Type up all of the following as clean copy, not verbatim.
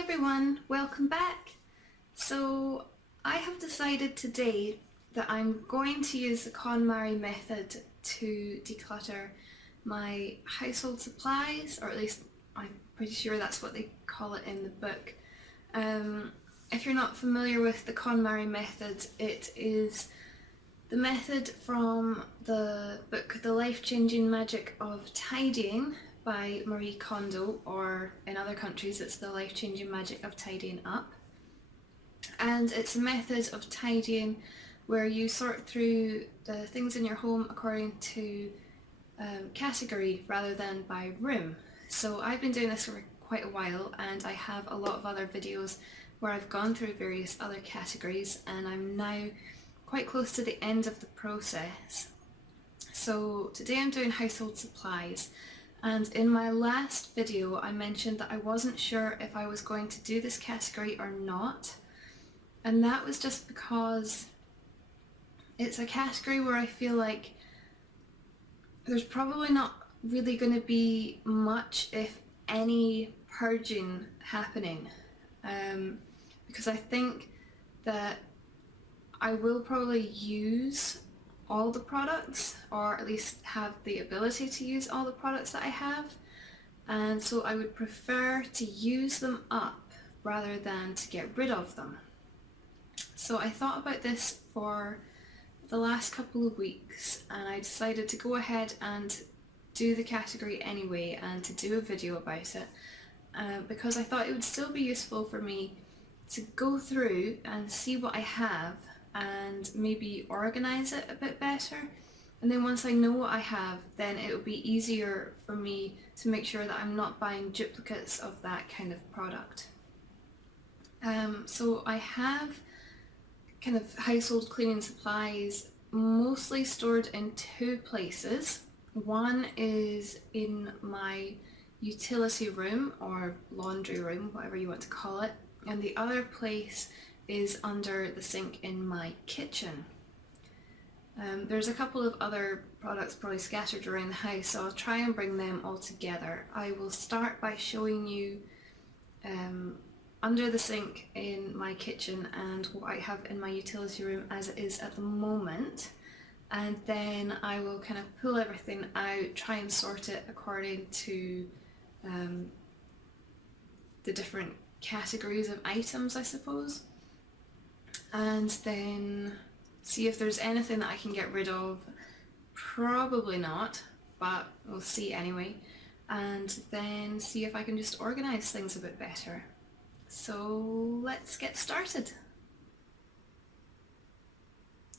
everyone, welcome back. So I have decided today that I'm going to use the KonMari method to declutter my household supplies, or at least I'm pretty sure that's what they call it in the book. If you're not familiar with the KonMari method, it is the method from the book The Life-Changing Magic of Tidying by Marie Kondo, or in other countries it's The Life-Changing Magic of Tidying Up. And it's a method of tidying where you sort through the things in your home according to category rather than by room. So I've been doing this for quite a while, and I have a lot of other videos where I've gone through various other categories, and I'm now quite close to the end of the process. So today I'm doing household supplies, and in my last video I mentioned that I wasn't sure if I was going to do this category or not, and that was just because it's a category where I feel like there's probably not really going to be much, if any, purging happening, because I think that I will probably use all the products, or at least have the ability to use all the products that I have, and so I would prefer to use them up rather than to get rid of them. So I thought about this for the last couple of weeks, and I decided to go ahead and do the category anyway and to do a video about it, because I thought it would still be useful for me to go through and see what I have and maybe organise it a bit better, and then once I know what I have, then it will be easier for me to make sure that I'm not buying duplicates of that kind of product. So I have kind of household cleaning supplies mostly stored in two places. One is in my utility room or laundry room, whatever you want to call it, and the other place is under the sink in my kitchen. There's a couple of other products probably scattered around the house, so I'll try and bring them all together. I will start by showing you under the sink in my kitchen and what I have in my utility room as it is at the moment, and then I will kind of pull everything out, try and sort it according to the different categories of items, I suppose, and then see if there's anything that I can get rid of. Probably not, but we'll see anyway, and then see if I can just organise things a bit better. So let's get started.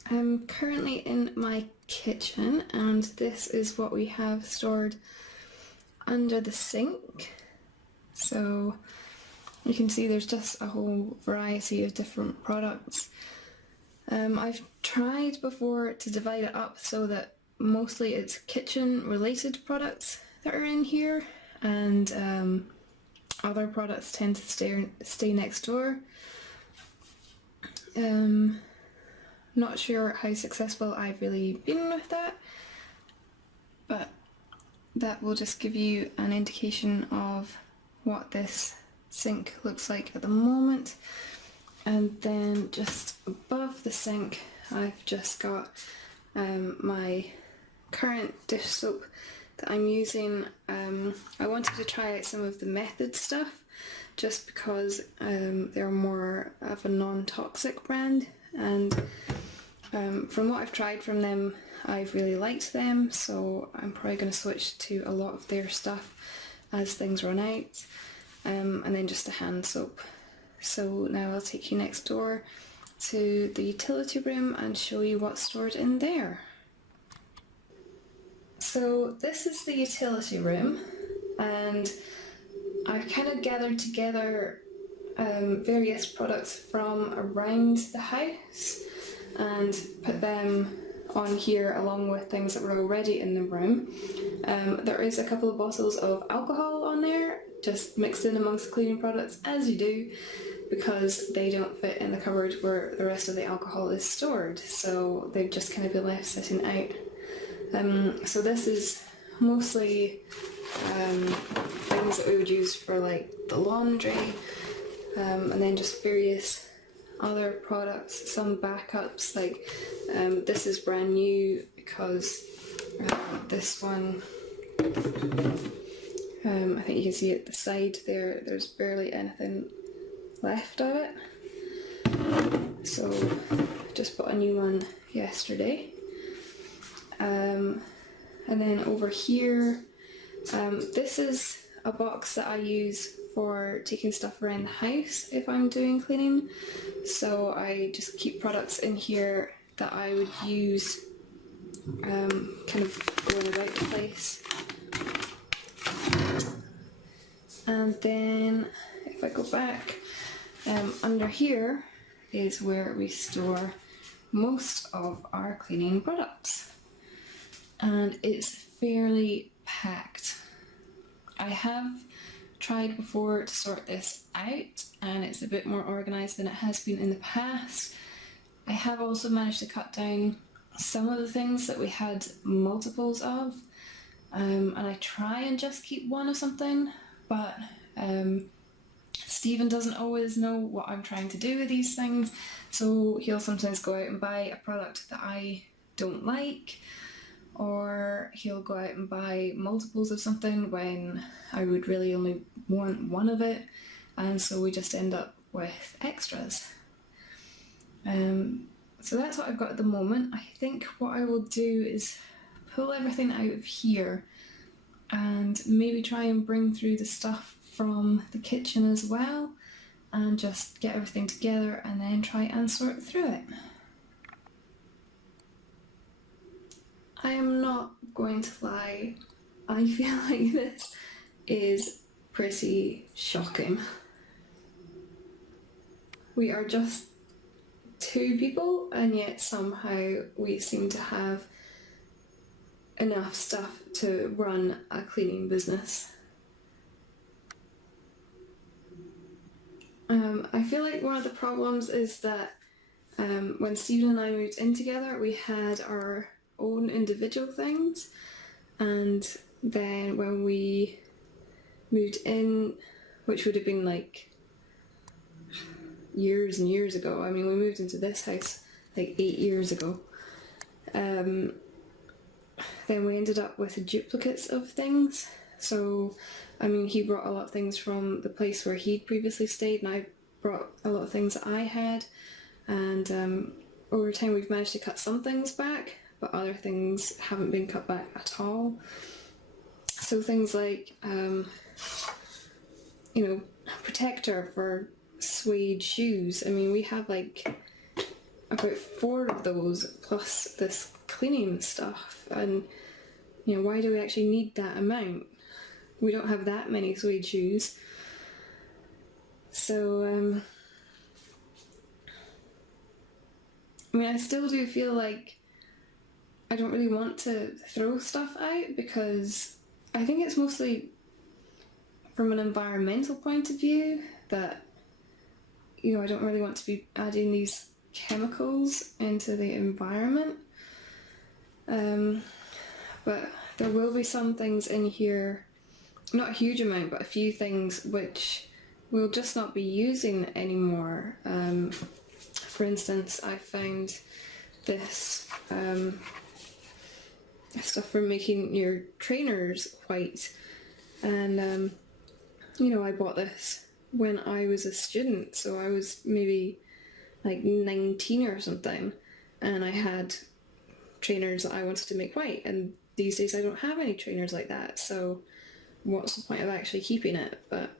I'm currently in my kitchen, and this is what we have stored under the sink. So you can see there's just a whole variety of different products. I've tried before to divide it up so that mostly it's kitchen related products that are in here, and other products tend to stay next door. Not sure how successful I've really been with that, but that will just give you an indication of what this sink looks like at the moment. And then just above the sink I've just got my current dish soap that I'm using. I wanted to try out some of the Method stuff just because they're more of a non-toxic brand, and from what I've tried from them I've really liked them, so I'm probably going to switch to a lot of their stuff as things run out, and then just a hand soap. So now I'll take you next door to the utility room and show you what's stored in there. So this is the utility room, and I've kind of gathered together various products from around the house and put them on here along with things that were already in the room. There is a couple of bottles of alcohol on there, just mixed in amongst the cleaning products, as you do, because they don't fit in the cupboard where the rest of the alcohol is stored, so they've just kind of been left sitting out. So this is mostly things that we would use for like the laundry, and then just various other products, some backups, like this is brand new because this one, I think you can see at the side there, there's barely anything left of it. So just bought a new one yesterday. And then over here, this is a box that I use for taking stuff around the house if I'm doing cleaning. So I just keep products in here that I would use kind of going about the place. And then if I go back, under here is where we store most of our cleaning products. And it's fairly packed. I have tried before to sort this out and it's a bit more organised than it has been in the past. I have also managed to cut down some of the things that we had multiples of, and I try and just keep one of something, but Stephen doesn't always know what I'm trying to do with these things, so he'll sometimes go out and buy a product that I don't like, or he'll go out and buy multiples of something when I would really only want one of it, and so we just end up with extras. So that's what I've got at the moment. I think what I will do is pull everything out of here and maybe try and bring through the stuff from the kitchen as well, and just get everything together and then try and sort through it. I am not going to lie, I feel like this is pretty shocking. We are just 2 people and yet somehow we seem to have enough stuff to run a cleaning business. I feel like one of the problems is that when Stephen and I moved in together, we had our own individual things, and then when we moved in, which would have been like years and years ago, I mean we moved into this house like 8 years ago, then we ended up with duplicates of things. So I mean he brought a lot of things from the place where he'd previously stayed, and I brought a lot of things that I had, and over time we've managed to cut some things back, but other things haven't been cut back at all. So things like, you know, protector for suede shoes. I mean, we have like about 4 of those plus this cleaning stuff, and you know, why do we actually need that amount? We don't have that many suede shoes. So, I mean, I still do feel like I don't really want to throw stuff out, because I think it's mostly from an environmental point of view that, you know, I don't really want to be adding these chemicals into the environment. But there will be some things in here, not a huge amount, but a few things which we'll just not be using anymore. For instance, I found this stuff for making your trainers white, and you know, I bought this when I was a student, so I was maybe like 19 or something, and I had trainers that I wanted to make white, and these days I don't have any trainers like that, so what's the point of actually keeping it? But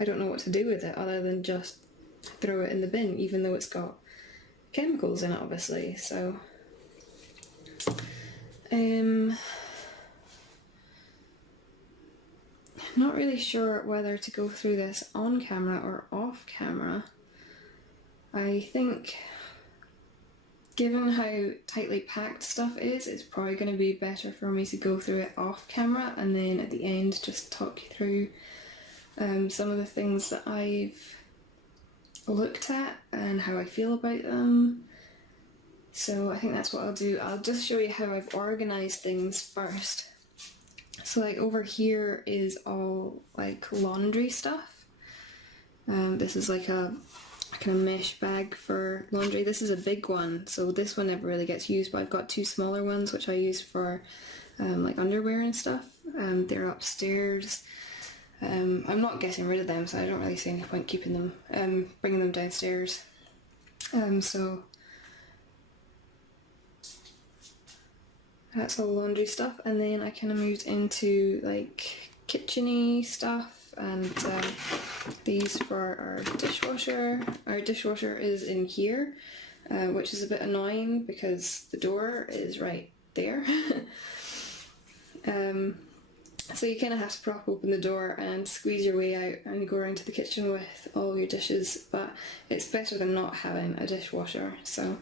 I don't know what to do with it other than just throw it in the bin, even though it's got chemicals in it, obviously. So not really sure whether to go through this on camera or off camera. I think given how tightly packed stuff is, it's probably going to be better for me to go through it off camera, and then at the end just talk you through some of the things that I've looked at and how I feel about them. So I think that's what I'll do. I'll just show you how I've organised things first. So like over here is all like laundry stuff, This is like a kind of mesh bag for laundry. This is a big one, so this one never really gets used, but I've got two smaller ones which I use for like underwear and stuff. They're upstairs. I'm not getting rid of them, so I don't really see any point keeping them, bringing them downstairs. So that's all laundry stuff, and then I kind of moved into like kitchen-y stuff, and these for our dishwasher. Our dishwasher is in here, which is a bit annoying because the door is right there. So you kind of have to prop open the door and squeeze your way out and go around to the kitchen with all your dishes, but it's better than not having a dishwasher. So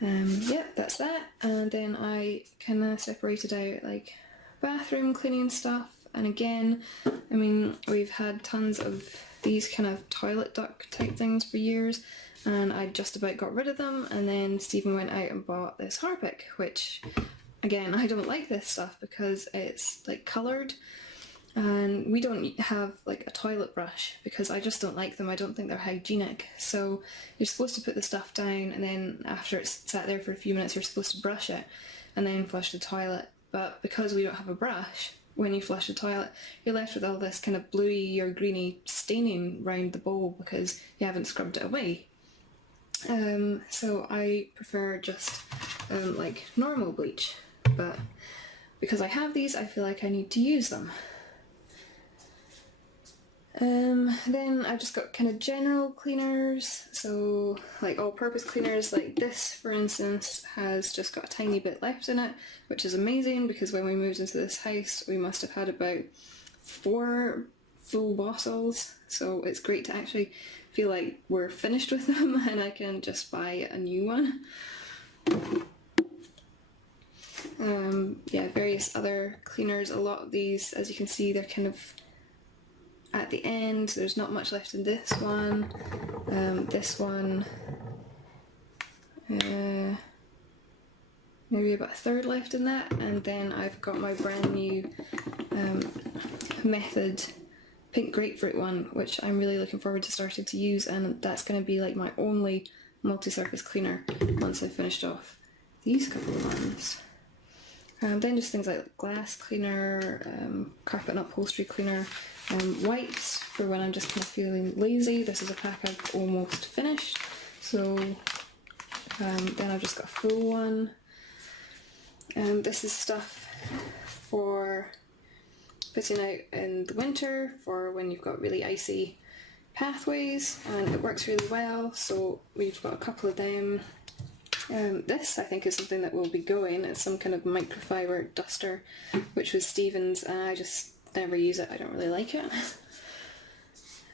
yeah, that's that. And then I kind of separated out like bathroom cleaning stuff, and again, I mean, we've had tons of these kind of toilet duck type things for years, and I just about got rid of them, and then Stephen went out and bought this Harpic, which again, I don't like this stuff because it's like coloured, and we don't have like a toilet brush because I just don't like them. I don't think they're hygienic. So you're supposed to put the stuff down, and then after it's sat there for a few minutes you're supposed to brush it and then flush the toilet. But because we don't have a brush, when you flush the toilet you're left with all this kind of bluey or greeny staining round the bowl because you haven't scrubbed it away. So I prefer just like normal bleach, but because I have these I feel like I need to use them. Then I've just got kind of general cleaners, so like all-purpose cleaners. Like this, for instance, has just got a tiny bit left in it, which is amazing because when we moved into this house we must have had about 4 full bottles, so it's great to actually feel like we're finished with them and I can just buy a new one. Yeah, various other cleaners. A lot of these, as you can see, they're kind of at the end. There's not much left in this one. This one, maybe about a third left in that, and then I've got my brand new Method pink grapefruit one, which I'm really looking forward to starting to use, and that's going to be like my only multi-surface cleaner once I've finished off these couple of ones. Then just things like glass cleaner, carpet and upholstery cleaner, wipes for when I'm just kind of feeling lazy. This is a pack I've almost finished, so then I've just got a full one. This is stuff for putting out in the winter for when you've got really icy pathways, and it works really well, so we've got a couple of them. This I think is something that will be going. It's some kind of microfiber duster, which was Stephen's, and I just never use it. I don't really like it.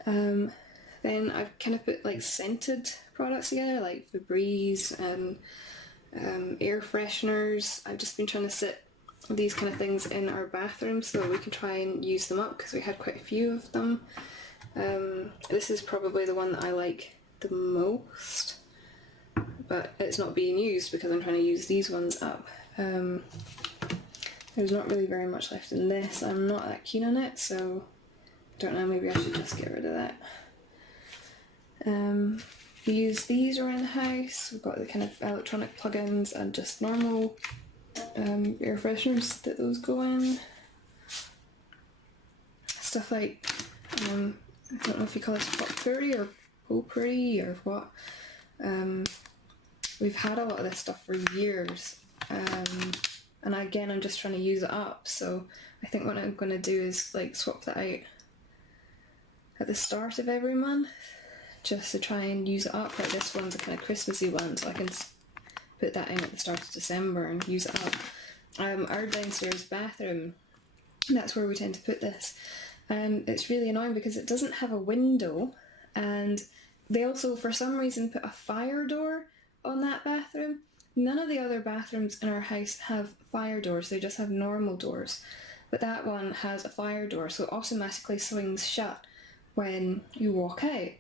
Then I've kind of put like scented products together, like Febreze and air fresheners. I've just been trying to sit these kind of things in our bathroom so that we can try and use them up because we had quite a few of them. This is probably the one that I like the most, but it's not being used because I'm trying to use these ones up. There's not really very much left in this. I'm not that keen on it, so I don't know, maybe I should just get rid of that. We use these around the house. We've got the kind of electronic plugins and just normal air fresheners that those go in. Stuff like, I don't know if you call it potpourri or potpourri or what. We've had a lot of this stuff for years, and again I'm just trying to use it up, so I think what I'm going to do is like swap that out at the start of every month just to try and use it up. Like this one's a kind of Christmassy one, so I can put that in at the start of December and use it up. Our downstairs bathroom, that's where we tend to put this, and it's really annoying because it doesn't have a window, and they also for some reason put a fire door on that bathroom. None of the other bathrooms in our house have fire doors, they just have normal doors, but that one has a fire door, so it automatically swings shut when you walk out,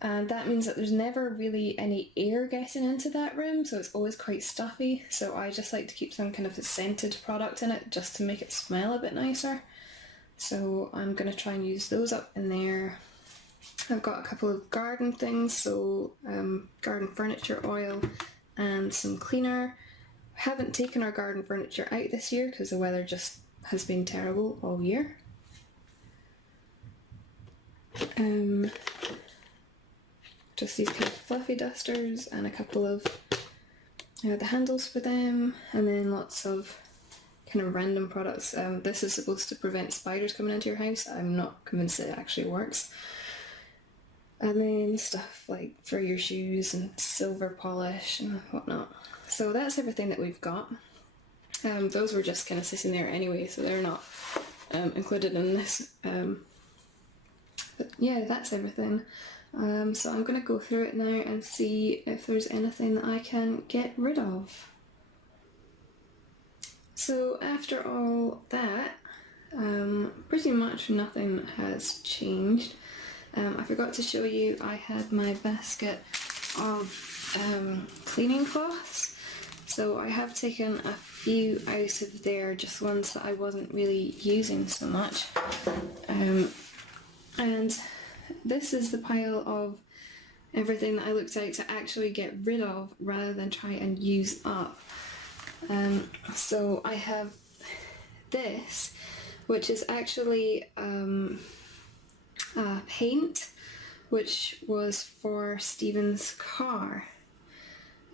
and that means that there's never really any air getting into that room, so it's always quite stuffy. So I just like to keep some kind of a scented product in it just to make it smell a bit nicer, so I'm going to try and use those up in there. I've got a couple of garden things, so garden furniture oil and some cleaner. I haven't taken our garden furniture out this year because the weather just has been terrible all year. Just these kind of fluffy dusters and a couple of the handles for them, and then lots of kind of random products. This is supposed to prevent spiders coming into your house. I'm not convinced it actually works. And then stuff like for your shoes and silver polish and whatnot. So that's everything that we've got. Those were just kind of sitting there anyway, so they're not included in this. But yeah, that's everything. So I'm going to go through it now and see if there's anything that I can get rid of. So after all that, pretty much nothing has changed. I forgot to show you I had my basket of cleaning cloths. So I have taken a few out of there, just ones that I wasn't really using so much. And this is the pile of everything that I looked out to actually get rid of rather than try and use up. So I have this, which is actually paint, which was for Stephen's car.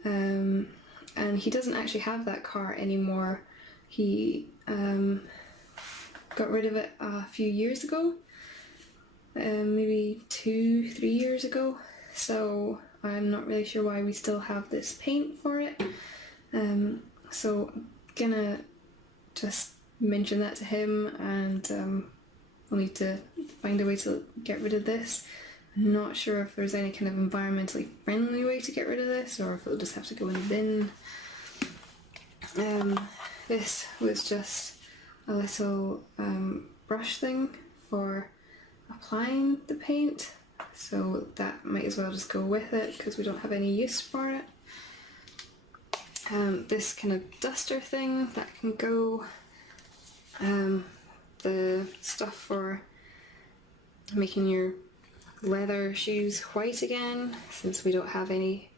And he doesn't actually have that car anymore. He got rid of it a few years ago, maybe 2-3 years ago. So I'm not really sure why we still have this paint for it. So I'm gonna just mention that to him, and we'll need to find a way to get rid of this. I'm not sure if there's any kind of environmentally friendly way to get rid of this, or if it'll just have to go in the bin. This was just a little brush thing for applying the paint, so that might as well just go with it because we don't have any use for it. This kind of duster thing that can go. The stuff for making your leather shoes white again, since we don't have any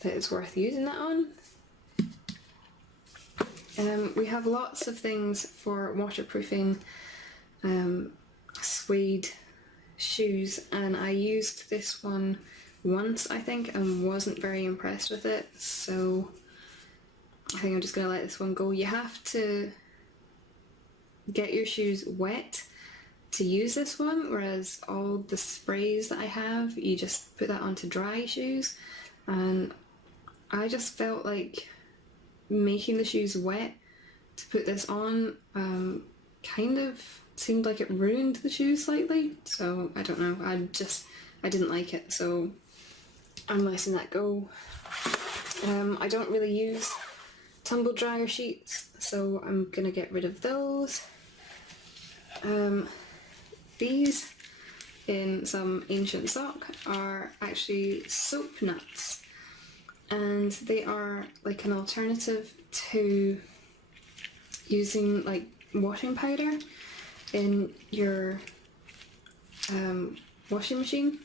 that is worth using that on. We have lots of things for waterproofing suede shoes, and I used this one once, I think, and wasn't very impressed with it, so I think I'm just going to let this one go. You have to get your shoes wet to use this one, whereas all the sprays that I have, you just put that onto dry shoes, and I just felt like making the shoes wet to put this on kind of seemed like it ruined the shoes slightly, so I don't know, I didn't like it, so I'm letting that go. I don't really use tumble dryer sheets, so I'm gonna get rid of those. These in some ancient sock are actually soap nuts, and they are like an alternative to using like washing powder in your washing machine,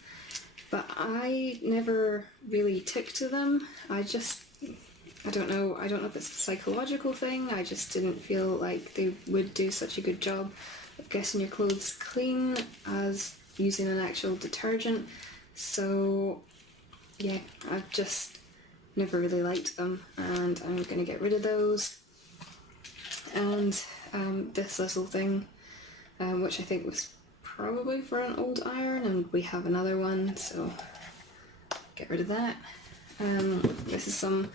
but I never really took to them. I don't know if it's a psychological thing, I just didn't feel like they would do such a good job of getting your clothes clean as using an actual detergent, so yeah, I've just never really liked them, and I'm going to get rid of those. And this little thing, which I think was probably for an old iron, and we have another one, so get rid of that. This is some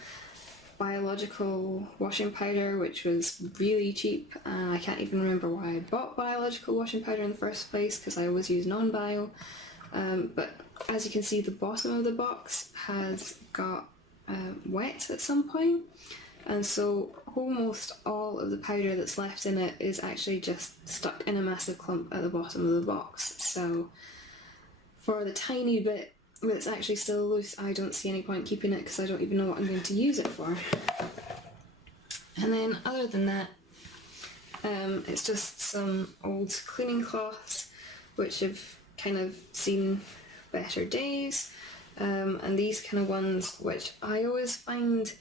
biological washing powder, which was really cheap, and I can't even remember why I bought biological washing powder in the first place, because I always use non-bio. But as you can see, the bottom of the box has got wet at some point, and so almost all of the powder that's left in it is actually just stuck in a massive clump at the bottom of the box. So for the tiny bit that's actually still loose, I don't see any point keeping it because I don't even know what I'm going to use it for. And then other than that, it's just some old cleaning cloths which have kind of seen better days, and these kind of ones, which I always find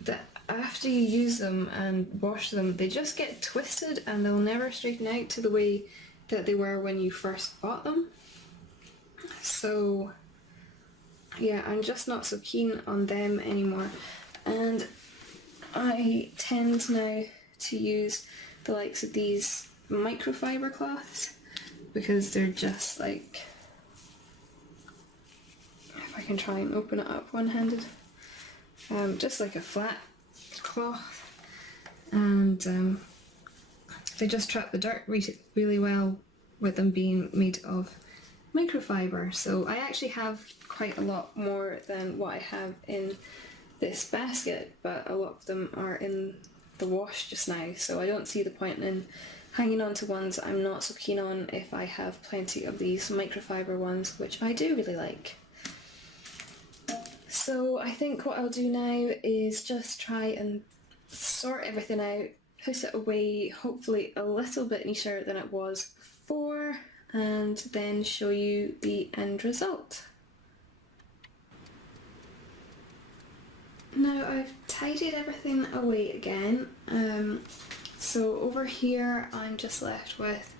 that after you use them and wash them, they just get twisted and they'll never straighten out to the way that they were when you first bought them. So yeah, I'm just not so keen on them anymore, and I tend now to use the likes of these microfiber cloths because they're just like, if I can try and open it up one-handed, just like a flat cloth, and they just trap the dirt really well with them being made of microfiber. So I actually have quite a lot more than what I have in this basket, but a lot of them are in the wash just now, so I don't see the point in hanging on to ones I'm not so keen on if I have plenty of these microfiber ones, which I do really like. So I think what I'll do now is just try and sort everything out, put it away, hopefully a little bit neater than it was before, and then show you the end result. Now I've tidied everything away again, so over here I'm just left with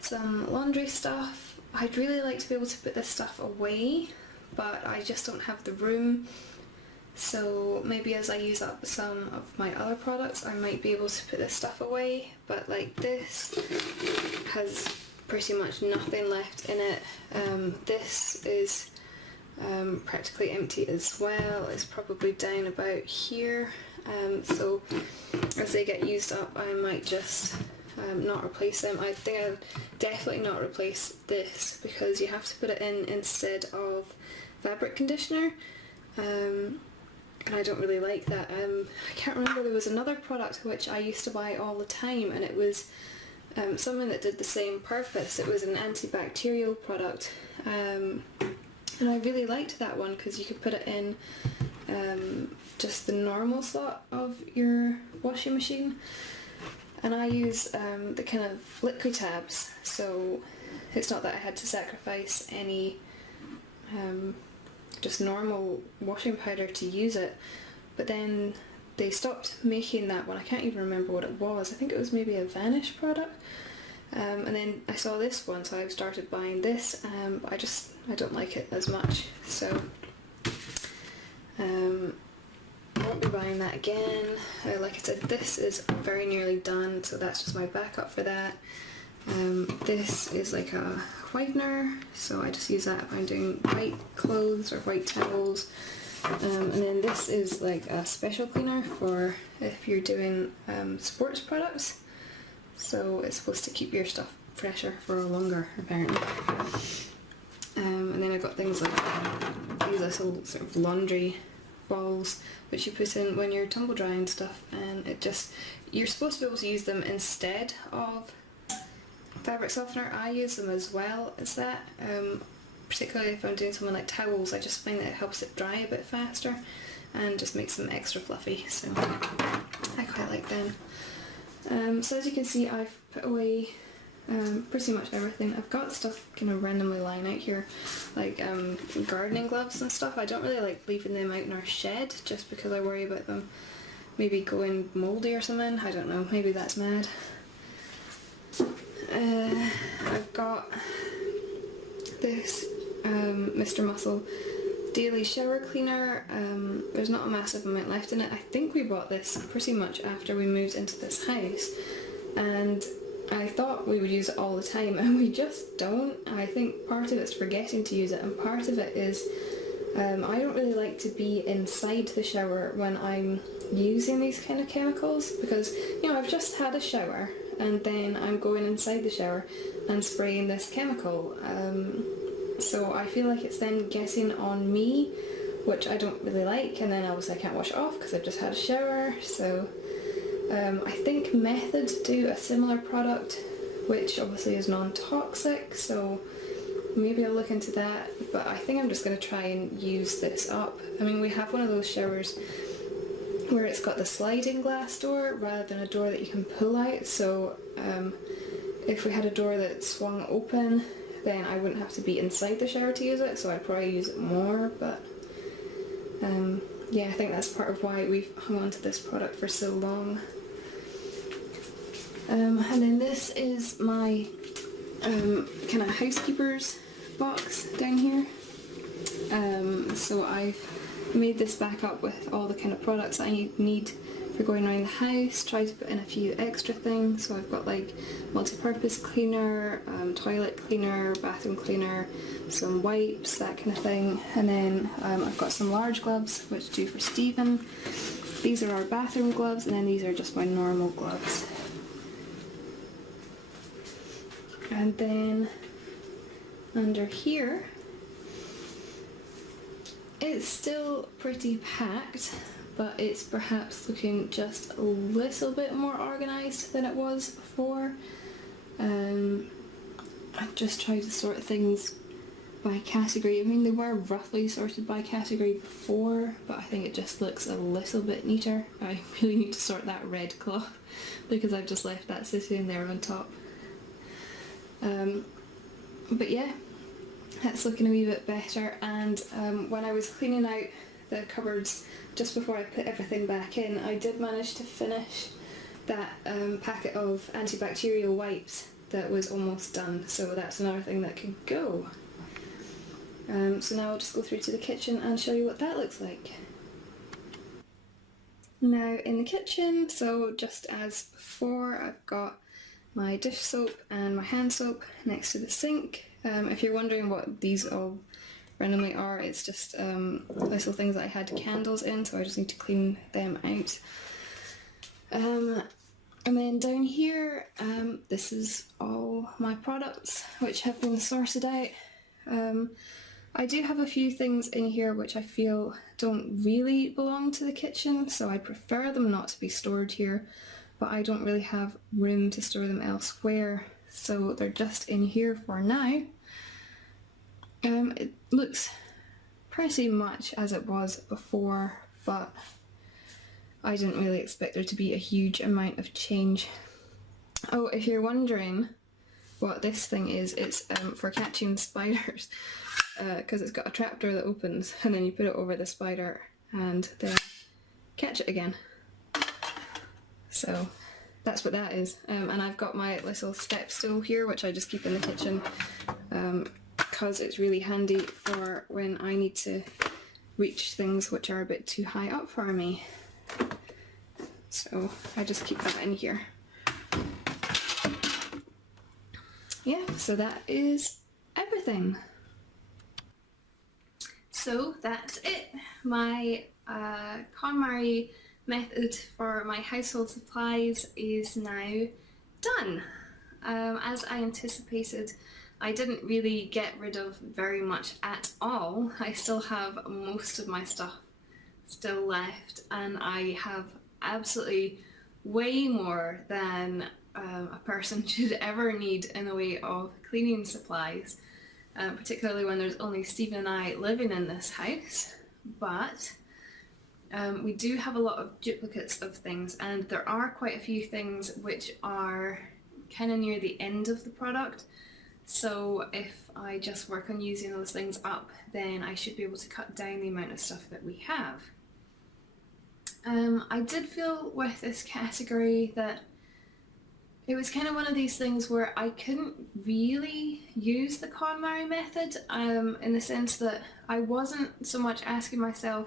some laundry stuff. I'd really like to be able to put this stuff away, but I just don't have the room, so maybe as I use up some of my other products I might be able to put this stuff away, but like this has pretty much nothing left in it. This is practically empty as well. It's probably down about here, so as they get used up I might just not replace them. I think I'll definitely not replace this because you have to put it in instead of fabric conditioner, and I don't really like that. I can't remember, there was another product which I used to buy all the time, and it was something that did the same purpose. It was an antibacterial product, and I really liked that one because you could put it in just the normal slot of your washing machine, and I use the kind of liquid tabs, so it's not that I had to sacrifice any just normal washing powder to use it. But then they stopped making that one. I can't even remember what it was. I think it was maybe a Vanish product. And then I saw this one, so I started buying this, but I don't like it as much, so I won't be buying that again. Like I said, this is very nearly done, so that's just my backup for that. This is like a whitener, so I just use that if I'm doing white clothes or white towels. And then this is like a special cleaner for if you're doing sports products. So it's supposed to keep your stuff fresher for longer, apparently. And then I've got things like these little sort of laundry balls which you put in when you're tumble drying stuff, and you're supposed to be able to use them instead of fabric softener. I use them as well as that, particularly if I'm doing something like towels. I just find that it helps it dry a bit faster and just makes them extra fluffy, so I quite like them. So as you can see, I've put away pretty much everything. I've got stuff kind of randomly lying out here, like gardening gloves and stuff. I don't really like leaving them out in our shed just because I worry about them maybe going mouldy or something. I don't know, maybe that's mad. I've got this Mr. Muscle daily shower cleaner. There's not a massive amount left in it. I think we bought this pretty much after we moved into this house, and I thought we would use it all the time, and we just don't. I think part of it's forgetting to use it, and part of it is I don't really like to be inside the shower when I'm using these kind of chemicals, because, you know, I've just had a shower and then I'm going inside the shower and spraying this chemical. So I feel like it's then getting on me, which I don't really like, and then obviously I can't wash it off because I've just had a shower. So I think Method do a similar product which obviously is non-toxic, so maybe I'll look into that, but I think I'm just going to try and use this up. I mean, we have one of those showers where it's got the sliding glass door rather than a door that you can pull out, so if we had a door that swung open, then I wouldn't have to be inside the shower to use it, so I'd probably use it more, but yeah, I think that's part of why we've hung on to this product for so long. And then this is my kind of housekeeper's box down here. So I've made this back up with all the kind of products I need for going around the house, try to put in a few extra things. So I've got like multi-purpose cleaner, toilet cleaner, bathroom cleaner, some wipes, that kind of thing. And then I've got some large gloves which do for Stephen. These are our bathroom gloves, and then these are just my normal gloves. And then under here, it's still pretty packed, but it's perhaps looking just a little bit more organised than it was before. I've just tried to sort things by category. I mean, they were roughly sorted by category before, but I think it just looks a little bit neater. I really need to sort that red cloth because I've just left that sitting there on top. But yeah, that's looking a wee bit better. And when I was cleaning out the cupboards just before I put everything back in, I did manage to finish that packet of antibacterial wipes that was almost done, so that's another thing that could go. So now I'll just go through to the kitchen and show you what that looks like. Now in the kitchen, so just as before, I've got my dish soap and my hand soap next to the sink. If you're wondering what these all randomly are, it's just little things that I had candles in, so I just need to clean them out. And then down here, this is all my products which have been sorted out. I do have a few things in here which I feel don't really belong to the kitchen, so I prefer them not to be stored here, but I don't really have room to store them elsewhere, so they're just in here for now. It looks pretty much as it was before, but I didn't really expect there to be a huge amount of change. Oh, if you're wondering what this thing is, it's for catching spiders, because it's got a trapdoor that opens and then you put it over the spider and then catch it again. So that's what that is. And I've got my little step stool here which I just keep in the kitchen because it's really handy for when I need to reach things which are a bit too high up for me. So I just keep that in here. Yeah, so that is everything. So that's it. My KonMari method for my household supplies is now done. As I anticipated, I didn't really get rid of very much at all. I still have most of my stuff still left, and I have absolutely way more than a person should ever need in the way of cleaning supplies, particularly when there's only Stephen and I living in this house. But we do have a lot of duplicates of things, and there are quite a few things which are kind of near the end of the product. So if I just work on using those things up, then I should be able to cut down the amount of stuff that we have. I did feel with this category that it was kind of one of these things where I couldn't really use the KonMari method, in the sense that I wasn't so much asking myself,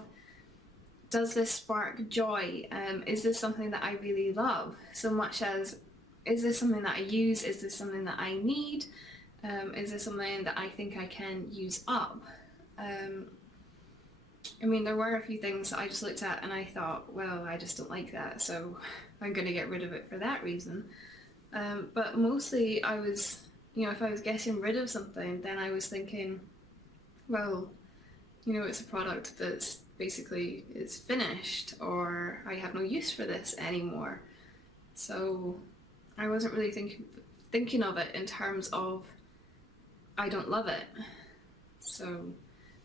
does this spark joy? Is this something that I really love? So much as, is this something that I use? Is this something that I need? Is this something that I think I can use up? I mean, there were a few things that I just looked at and I thought, well, I just don't like that, so I'm going to get rid of it for that reason. But mostly I was, if I was getting rid of something, then I was thinking, well, it's a product that's basically is finished, or I have no use for this anymore. So I wasn't really thinking of it in terms of I don't love it. So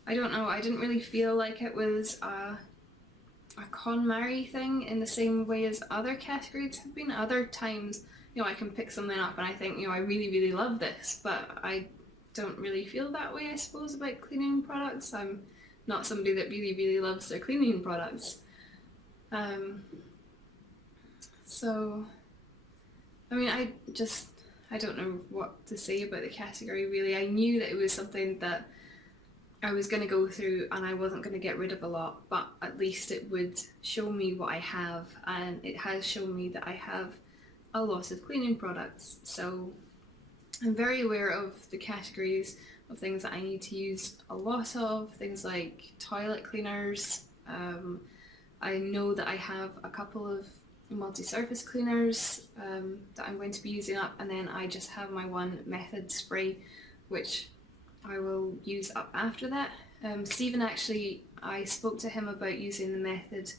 I don't know, I didn't really feel like it was a KonMari thing in the same way as other categories have been. Other times, I can pick something up and I think, I really, really love this, but I don't really feel that way, I suppose, about cleaning products. I'm not somebody that really loves their cleaning products. So, I mean, I don't know what to say about the category really. I knew that it was something that I was going to go through and I wasn't going to get rid of a lot, but at least it would show me what I have, and it has shown me that I have a lot of cleaning products. So I'm very aware of the categories of things that I need to use a lot of, things like toilet cleaners. I know that I have a couple of multi-surface cleaners that I'm going to be using up, and then I just have my one method spray which I will use up after that. Stephen, actually, I spoke to him about using the method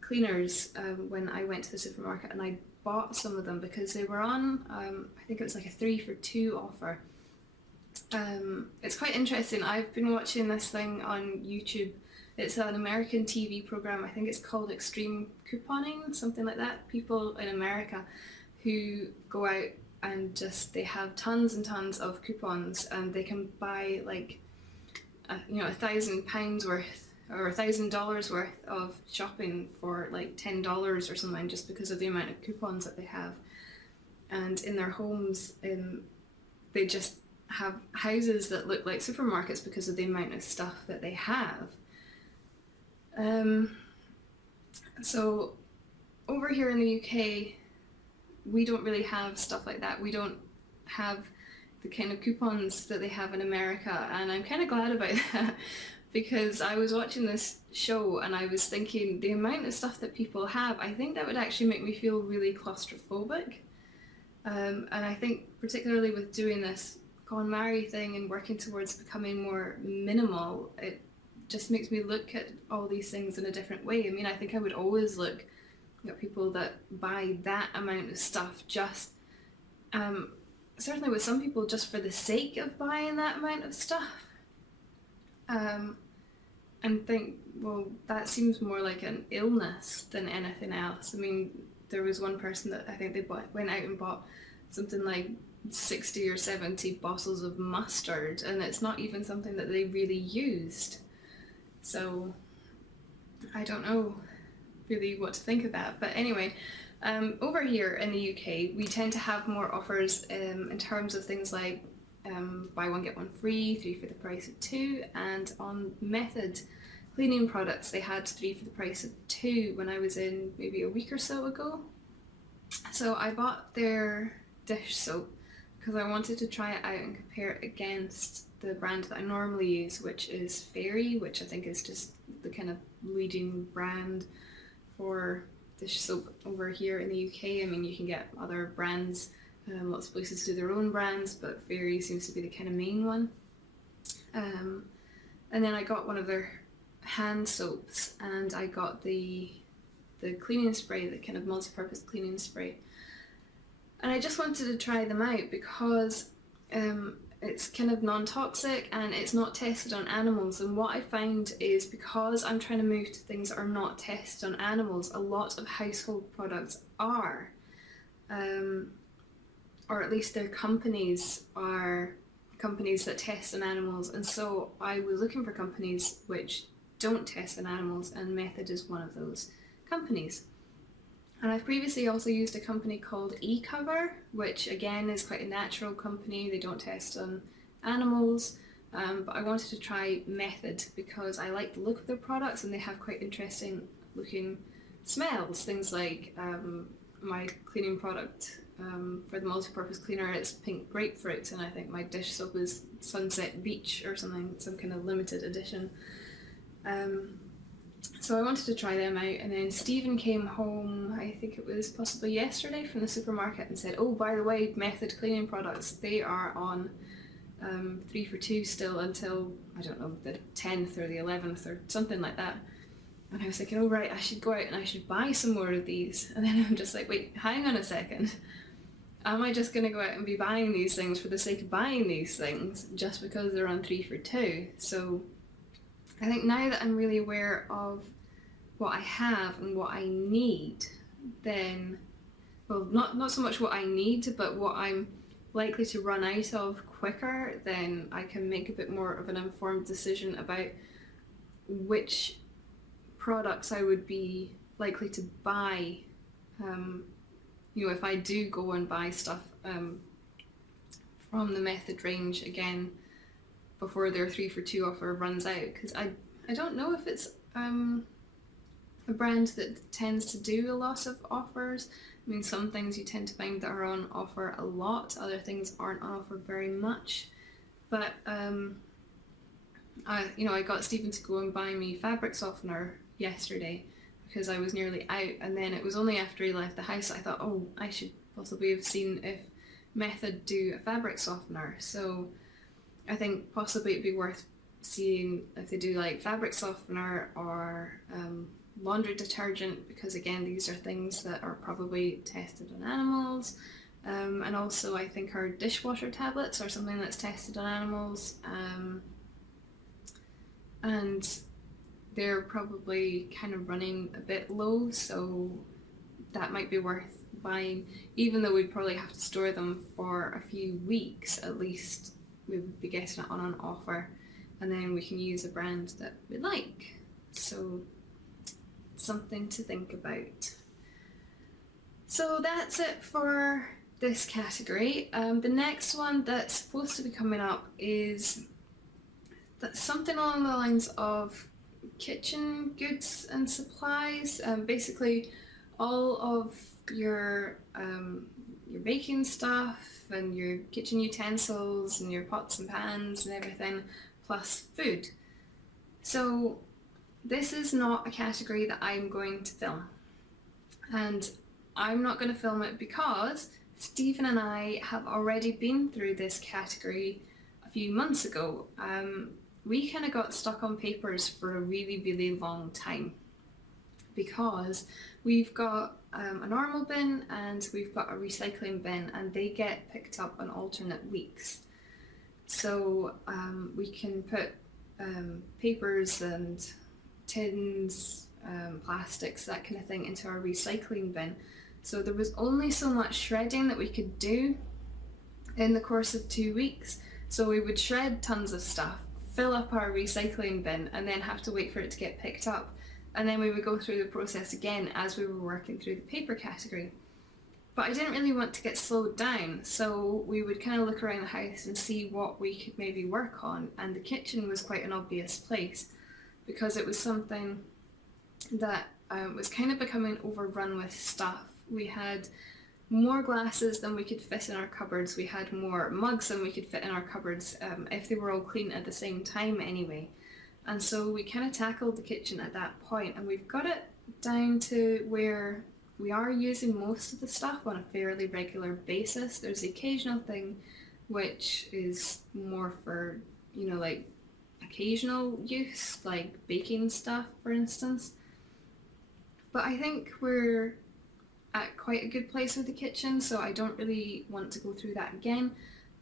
cleaners when I went to the supermarket, and I bought some of them because they were on, I think it was like a 3 for 2 offer. It's quite interesting. I've been watching this thing on YouTube. It's an American TV program. I think it's called Extreme Couponing, something like that. People in America who go out and just, they have tons and tons of coupons, and they can buy like £1,000 worth or $1,000 worth of shopping for like $10 or something, just because of the amount of coupons that they have. And in their homes, they just have houses that look like supermarkets because of the amount of stuff that they have. So over here in the UK, we don't really have stuff like that. We don't have the kind of coupons that they have in America, and I'm kind of glad about that, because I was watching this show and I was thinking the amount of stuff that people have, I think that would actually make me feel really claustrophobic. And I think particularly with doing this KonMari thing and working towards becoming more minimal, it just makes me look at all these things in a different way. I mean, I think I would always look at people that buy that amount of stuff just, certainly with some people, just for the sake of buying that amount of stuff. And think, well, that seems more like an illness than anything else. I mean, there was one person that I think they went out and bought something like 60 or 70 bottles of mustard, and it's not even something that they really used. So I don't know really what to think of that. But anyway, over here in the UK, we tend to have more offers in terms of things like buy one get one free, 3 for the price of 2, and on Method cleaning products they had 3 for the price of 2 when I was in maybe a week or so ago. So I bought their dish soap because I wanted to try it out and compare it against the brand that I normally use, which is Fairy, which I think is just the kind of leading brand for dish soap over here in the UK. I mean, you can get other brands, lots of places do their own brands, but Fairy seems to be the kind of main one. And then I got one of their hand soaps, and I got the cleaning spray, the kind of multi-purpose cleaning spray. And I just wanted to try them out because it's kind of non-toxic and it's not tested on animals. And what I find is, because I'm trying to move to things that are not tested on animals, a lot of household products are. Or at least their companies are companies that test on animals. And so I was looking for companies which don't test on animals, and Method is one of those companies. And I've previously also used a company called eCover, which again is quite a natural company. They don't test on animals, but I wanted to try Method because I like the look of their products, and they have quite interesting looking smells. Things like my cleaning product for the multi-purpose cleaner, it's pink grapefruit, and I think my dish soap is Sunset Beach or something, some kind of limited edition. So I wanted to try them out, and then Stephen came home, I think it was possibly yesterday, from the supermarket and said, oh, by the way, Method cleaning products, they are on 3 for 2 still until, I don't know, the 10th or the 11th or something like that. And I was thinking, oh right, I should go out and I should buy some more of these. And then I'm just like, wait, hang on a second. Am I just going to go out and be buying these things for the sake of buying these things just because they're on 3 for 2? So I think now that I'm really aware of what I have and what I need, then, well, not so much what I need, but what I'm likely to run out of quicker, then I can make a bit more of an informed decision about which products I would be likely to buy. You know, if I do go and buy stuff from the Method range again before their 3 for 2 offer runs out, because I don't know if it's a brand that tends to do a lot of offers. I mean, some things you tend to find that are on offer a lot, other things aren't on offer very much. But I got Stephen to go and buy me fabric softener yesterday because I was nearly out, and then it was only after he left the house that I thought, oh, I should possibly have seen if Method do a fabric softener. So I think possibly it'd be worth seeing if they do like fabric softener or laundry detergent, because again, these are things that are probably tested on animals. And also I think our dishwasher tablets are something that's tested on animals. And they're probably kind of running a bit low, so that might be worth buying, even though we'd probably have to store them for a few weeks at least. We would be getting it on an offer, and then we can use a brand that we like. So something to think about. So that's it for this category. The next one that's supposed to be coming up is something along the lines of kitchen goods and supplies. Basically all of your baking stuff and your kitchen utensils and your pots and pans and everything, plus food. So this is not a category that I'm going to film, and I'm not going to film it because Stephen and I have already been through this category a few months ago. We kind of got stuck on papers for a really, really long time because we've got a normal bin and we've got a recycling bin, and they get picked up on alternate weeks. So we can put papers and tins, plastics, that kind of thing into our recycling bin. So there was only so much shredding that we could do in the course of 2 weeks. So we would shred tons of stuff, fill up our recycling bin, and then have to wait for it to get picked up. And then we would go through the process again as we were working through the paper category. But I didn't really want to get slowed down, so we would kind of look around the house and see what we could maybe work on, and the kitchen was quite an obvious place because it was something that was kind of becoming overrun with stuff. We had more glasses than we could fit in our cupboards, we had more mugs than we could fit in our cupboards, if they were all clean at the same time anyway. And so we kind of tackled the kitchen at that point, and we've got it down to where we are using most of the stuff on a fairly regular basis. There's the occasional thing which is more for, like occasional use, like baking stuff, for instance. But I think we're at quite a good place with the kitchen, so I don't really want to go through that again.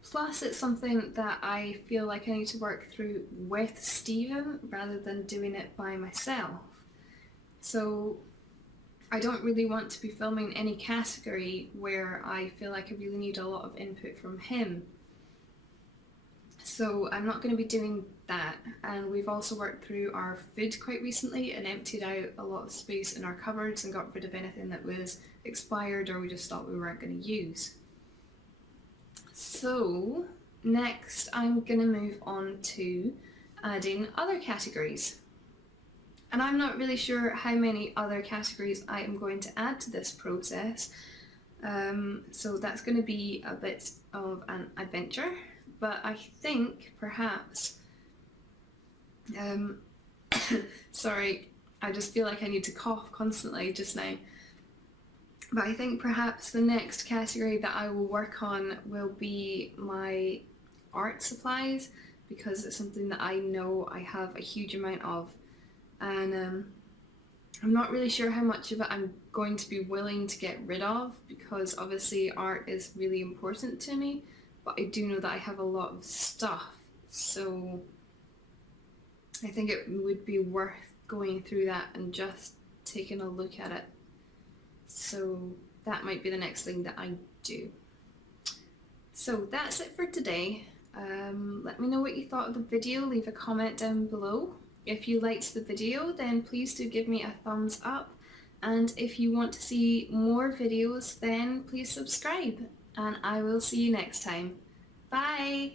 Plus, it's something that I feel like I need to work through with Stephen rather than doing it by myself. So I don't really want to be filming any category where I feel like I really need a lot of input from him. So I'm not going to be doing that. And we've also worked through our food quite recently and emptied out a lot of space in our cupboards and got rid of anything that was expired or we just thought we weren't going to use. So next I'm going to move on to adding other categories. And I'm not really sure how many other categories I am going to add to this process. So that's going to be a bit of an adventure, but I think perhaps, sorry, I just feel like I need to cough constantly just now. But I think perhaps the next category that I will work on will be my art supplies, because it's something that I know I have a huge amount of. And I'm not really sure how much of it I'm going to be willing to get rid of, because obviously art is really important to me, but I do know that I have a lot of stuff, so I think it would be worth going through that and just taking a look at it. So that might be the next thing that I do. So that's it for today. Let me know what you thought of the video, leave a comment down below. If you liked the video, then please do give me a thumbs up, and if you want to see more videos, then please subscribe, and I will see you next time. Bye!